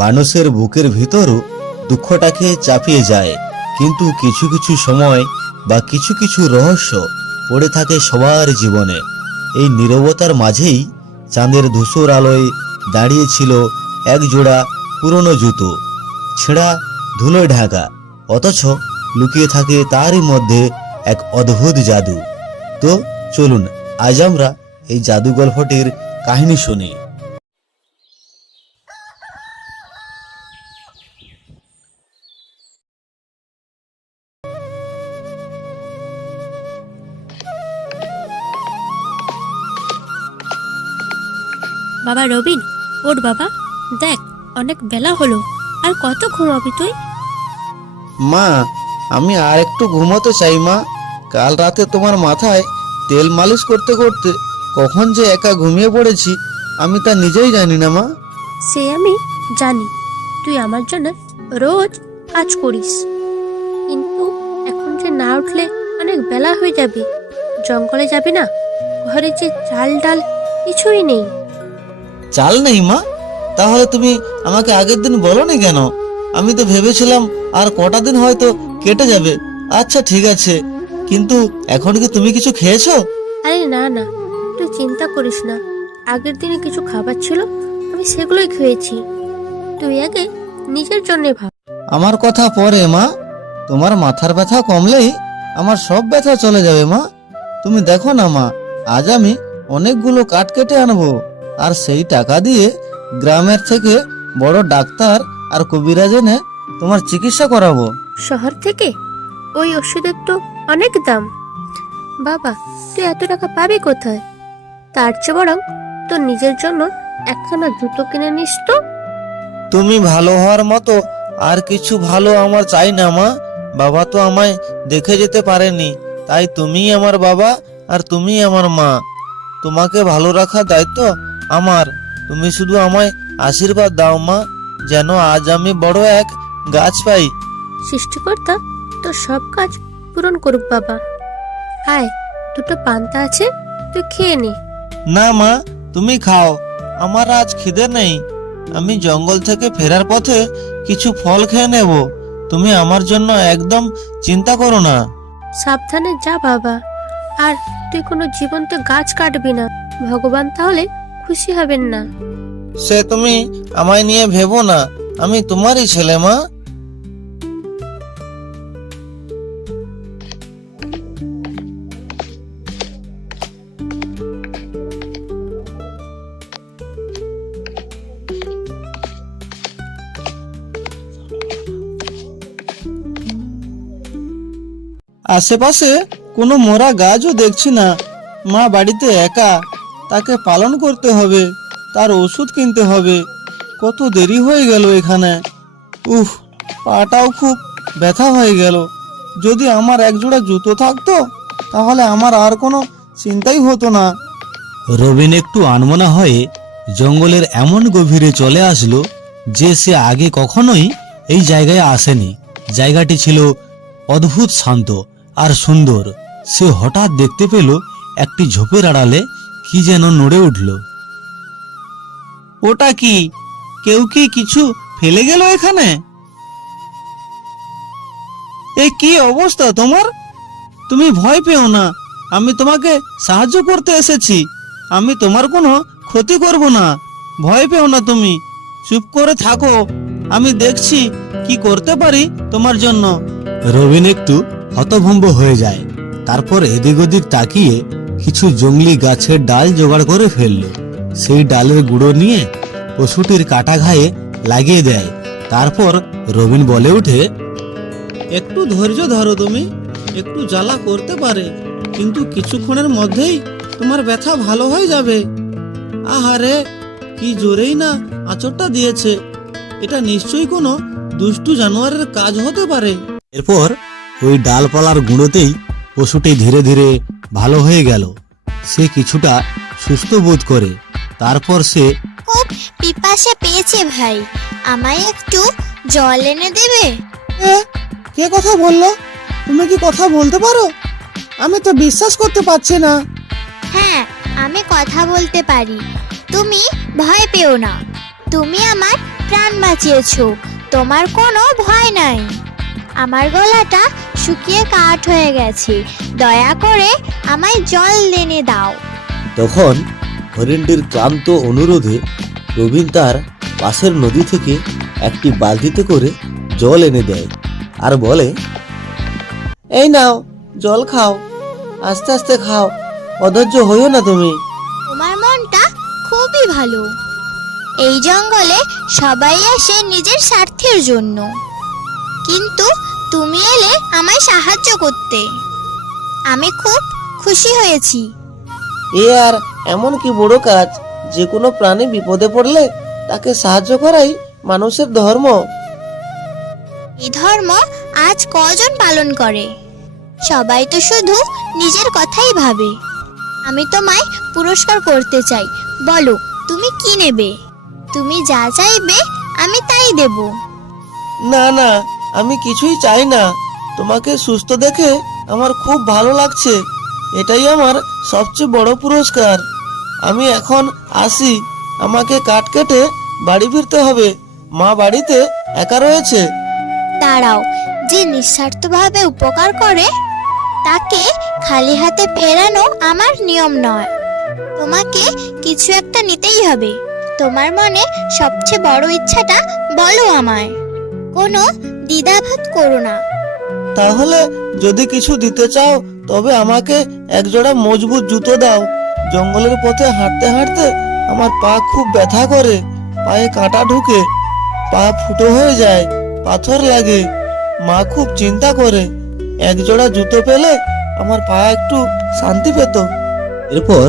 মানুষের বুকের ভিতরও দুঃখটাকে চাপিয়ে যায়, কিন্তু কিছু কিছু সময় বা কিছু কিছু রহস্য পড়ে থাকে সবার জীবনে। এই নীরবতার মাঝেই চাঁদের ধূসর আলোয় দাঁড়িয়েছিল এক জোড়া পুরনো জুতো, ছেঁড়া ধুলোয় ঢাকা, অথচ লুকিয়ে থাকে তারই মধ্যে এক অদ্ভুত জাদু। তো চলুন আজ আমরা এই জাদু গল্পটির কাহিনী শুনি। বাবা রবিন, ওঠ বাবা, দেখ অনেক বেলা হলো, আর কত ঘুমাবি তুই? মা, আমি আর একটু ঘুমোতে চাই মা। কাল রাতে তোমার মাথায় তেল মালিশ করতে করতে কখন যে একা ঘুমিয়ে পড়েছি আমি তা নিজেই জানি না মা। সে আমি জানি, তুই আমার জন্য রোজ কাজ করিস, কিন্তু এখন যে না উঠলে অনেক বেলা হয়ে যাবে। জঙ্গলে যাবি না? ঘরে যে চাল ডাল কিছুই নেই। চাল নেই মা? তাহলে তুমি আমাকে আগের দিন বলোনি কেন? আমি তো ভেবেছিলাম আর কটা দিন হয়তো কেটে যাবে। আচ্ছা ঠিক আছে, কিন্তু এখন কি তুমি কিছু খেয়েছো? আরে না না, তুই চিন্তা করিস না, আগের দিনে কিছু খাবার ছিল, আমি সেগুলোই খেয়েছি। তুই আগে নিজের জন্য ভাব। আমার কথা পরে মা, তোমার মাথার ব্যথা কমলেই আমার সব ব্যথা চলে যাবে মা। তুমি দেখো না মা, আজ আমি অনেকগুলো কাঠ কেটে আনবো, আর সেই টাকা দিয়ে গ্রামের থেকে বড় ডাক্তার আর কবিরাজ এনে তোমার চিকিৎসা করাবো। শহর থেকে? ওই ওষুধের তো অনেক দাম। বাবা, তুই এত টাকা পাবি কোথায়? তার চেয়ে বরং তোর নিজের জন্য একখানা জুতো কিনে নিস তো। তুমি ভালো হওয়ার মতো আর কিছু ভালো আমার চাই না মা। বাবা তো আমায় দেখে যেতে পারেনি, তাই তুমিই আমার বাবা আর তুমিই আমার মা। তোমাকে ভালো রাখার দায়িত্ব আমার। তুমি শুধু আমায় আশীর্বাদ দাও মা, যেন আজ আমি বড় এক গাছ পাই। সৃষ্টিকর্তা তোর সব কাজ পূরণ করুক বাবা। আয়, দুটো পান্তা আছে, তুই খেয়ে নে। না মা, তুমি খাও, আমার আজ খিদে নেই। আমি জঙ্গল থেকে ফেরার পথে কিছু ফল খেয়ে নেব। তুমি আমার জন্য একদম চিন্তা করো না। সাবধানে যা বাবা, আর তুই কোনো জীবন্ত গাছ কাটবি না, ভগবান তাহলে খুশি হবেন না। সে তুমি আমায় নিয়ে ভেবো না, আমি তোমারই ছেলে মা। আশেপাশে কোনো মরা গাছও দেখছি না। মা বাড়িতে একা, তাকে পালন করতে হবে, তার ওষুধ কিনতে হবে। কত দেরি হয়ে গেল এখানে। উফ, পাটাও খুব ব্যথা হয়ে গেল। যদি আমার একজোড়া জুতো থাকতো তাহলে আমার আর কোনো চিন্তাই হতো না। রবিন একটু আনমনা হয়ে জঙ্গলের এমন গভীরে চলে আসলো যে সে আগে কখনোই এই জায়গায় আসেনি। জায়গাটি ছিল অদ্ভুত শান্ত আর সুন্দর। সে হঠাৎ দেখতে পেল একটি ঝোপের আড়ালে কি যেন নড়ে উঠল। ওটা কি? কেউ কি কিছু ফেলে গেল এখানে? এ কি অবস্থা তোমার? তুমি ভয় পেও না, আমি তোমাকে সাহায্য করতে এসেছি। আমি তোমার কোনো ক্ষতি করব না, ভয় পেও না তুমি। চুপ করে থাকো, আমি দেখছি কি করতে পারি তোমার জন্য। রবিন একটু হতভম্ব হয়ে যায়। তারপর এদিক ওদিক তাকিয়ে কিছু জংলি গাছের ডাল জোগাড় করে ফেলল। সেই ডালের গুঁড়ো নিয়ে পশুটির কাটা ঘায়ে লাগিয়ে দেয়। তারপর রবিন বলে উঠে, একটু ধৈর্য ধরো তুমি, একটু জ্বালা করতে পারে, কিন্তু কিছুক্ষণের মধ্যেই তোমার ব্যথা ভালো হয়ে যাবে। আহারে, কি জোরেই না আঁচড়টা দিয়েছে। এটা নিশ্চয়ই কোনো দুষ্টু জানোয়ারের কাজ হতে পারে। এরপর ওই ডালপালার গুঁড়োতেই পশুটি ধীরে ধীরে ভালো হয়ে গেল। সে কিছুটা সুস্থ বোধ করে। তারপর সে, খুব পিপাসা পেয়েছে ভাই, আমায় একটু জল এনে দেবে? কে কথা বললো? তুমি কি কথা বলতে পারো? আমি তো বিশ্বাস করতে পারছি না। হ্যাঁ, আমি কথা বলতে পারি, তুমি ভয় পেও না। তুমি আমার প্রাণ বাঁচিয়েছো, তোমার কোনো ভয় নাই। আমার গলাটা শুকিয়ে কাঠ হয়ে গেছে, দয়া করে আমায় জল এনে দাও। তখন হরিণটির ক্লান্ত অনুরোধে রবিন তার পাশের নদী থেকে একটি বালতিতে করে জল এনে দেয় আর বলে, এই নাও জল খাও, আস্তে আস্তে খাও, অধৈর্য হইও না তুমি। তোমার মনটা খুবই ভালো। এই জঙ্গলে সবাই আসে নিজের স্বার্থের জন্য, কিন্তু তুমি এলে আমায় সাহায্য করতে। আমি খুব খুশি হয়েছি। এ আর এমন কি বড় কাজ, যে কোনো প্রাণী বিপদে পড়লে তাকে সাহায্য করাই মানুষের ধর্ম। এই ধর্ম আজ কজন পালন করে? সবাই তো শুধু নিজের কথাই ভাবে। আমি তোমায় পুরস্কার করতে চাই, বলো তুমি কি নেবে? তুমি যা চাইবে আমি তাই দেব। না না, আমি কিছুই চাই না। তোমাকে সুস্থ দেখে আমার খুব ভালো লাগছে, এটাই আমার সবচেয়ে বড় পুরস্কার। আমি এখন আসি, আমাকে কাঠ কেটে বাড়ি ফিরতে হবে। মা বাড়িতে একা রয়েছে। দাঁড়াও, যে নিঃস্বার্থভাবে উপকার করে তাকে খালি হাতে ফেরানো আমার নিয়ম নয়। তোমাকে কিছু একটা নিতেই হবে। তোমার মনে সবচেয়ে বড় ইচ্ছাটা বলো আমায়, কোনো দ্বিধাবোধ করো না। তাহলে যদি কিছু দিতে চাও তবে আমাকে একজোড়া মজবুত জুতো দাও। জঙ্গলের পথে হাঁটতে হাঁটতে আমার পা খুব ব্যথা করে, পায়ে কাঁটা ঢুকে, পা ফুটো হয়ে যায়, পাথর লাগে। মা খুব চিন্তা করে, একজোড়া জুতো পেলে আমার পা একটু শান্তি পেত। এরপর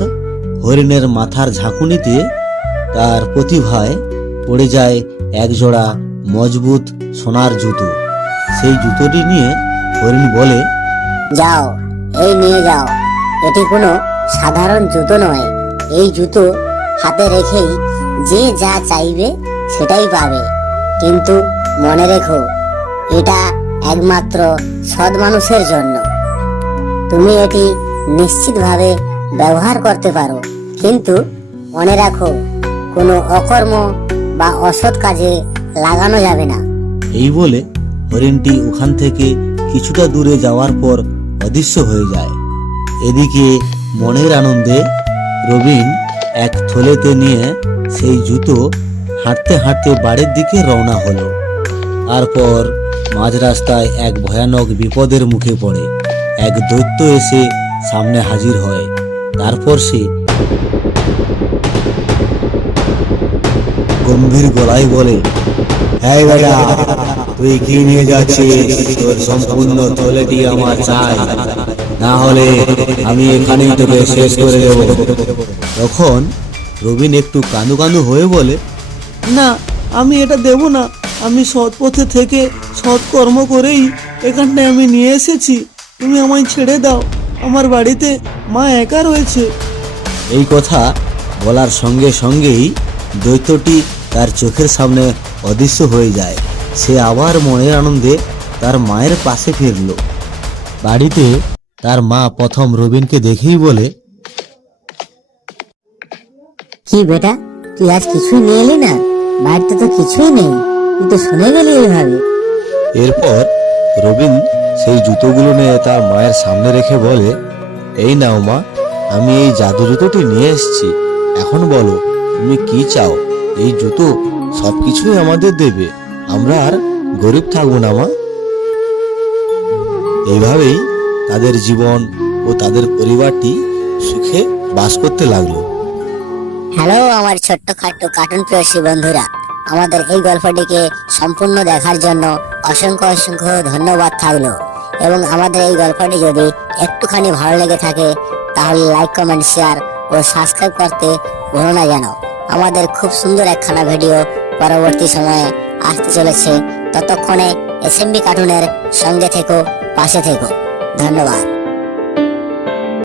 হরিণের মাথার ঝাঁকুনিতে তার প্রতিভায় পড়ে যায় একজোড়া মজবুত সোনার জুতো। সেই জুতোটি নিয়ে হরিণ বলে, যাও, এই নিয়ে যাও। এটি কোনো সাধারণ জুতো নয়। এই জুতো হাতে রেখেই যে যা চাইবে সেটাই পাবে। কিন্তু মনে রেখো, এটা একমাত্র সৎ মানুষের জন্য। তুমি এটি নিশ্চিতভাবে ব্যবহার করতে পারো, কিন্তু মনে রাখো, কোনো অকর্ম বা অসৎ কাজে লাগানো যাবে না। এই বলে হরিণটি ওখান থেকে কিছুটা দূরে যাওয়ার পর অদৃশ্য হয়ে যায়। এদিকে মনের আনন্দে রবিন এক থলেতে নিয়ে সেই জুতো হাঁটতে হাঁটতে বাড়ির দিকে রওনা হলো। তারপর মাঝ রাস্তায় এক ভয়ানক বিপদের মুখে পড়ে। এক দৈত্য এসে সামনে হাজির হয়। তারপর সে গম্ভীর গলায় বলে, হ্যাঁ বেটা, তুই কি নিয়ে যাচ্ছিস? তোর সম্পূর্ণ থলেটি আমার চাই, না হলে আমি এখানেই তোকে শেষ করে দেব। তখন রবিন একটু কাঁদু কাঁদু হয়ে বলে, না, আমি এটা দেব না। আমি সৎ পথে থেকে সৎ কর্ম করেই এখানটায় আমি নিয়ে এসেছি। তুমি আমায় ছেড়ে দাও, আমার বাড়িতে মা একা রয়েছে। এই কথা বলার সঙ্গে সঙ্গেই দৈত্যটি তার চোখের সামনে অদৃশ্য হয়ে যায়। সে আবার মনের আনন্দে তার মায়ের পাশে ফিরল। বাড়িতে তার মা প্রথম রবিনকে দেখেই বলে, কি বেটা, তুই আজ কিছুই নিয়ে এলি না? বাড়িতে তো কিছুই নেই, তুই তো শুনে গেলি এইভাবে। এরপর রবিন সেই জুতোগুলো নিয়ে তার মায়ের সামনে রেখে বলে, এই নাও মা, আমি এই জাদু জুতোটি নিয়ে এসেছি। এখন বলো তুমি কি চাও? এই জুতো সবকিছুই আমাদের দেবে, আমরা আর গরিব থাকবো না মা। এইভাবেই তাদের জীবন ও তাদের পরিবারটি সুখে বাস করতে লাগলো। হ্যালো আমার ছোট্ট খাট্ট কার্টুন প্রিয় বন্ধুরা, আমাদের এই গল্পটিকে সম্পূর্ণ দেখার জন্য অসংখ্য অসংখ্য ধন্যবাদ থাকলো। এবং আমাদের এই গল্পটি যদি একটুখানি ভালো লেগে থাকে তাহলে লাইক, কমেন্ট, শেয়ার ও সাবস্ক্রাইব করতে ভুলো না যেন। আমাদের খুব সুন্দর একখানা ভিডিও পরবর্তী সময়ে আসতে চলেছে। ততক্ষণে এসএমবি কার্টুনের সঙ্গে থেকো, পাশে থেকো। ধন্যবাদ।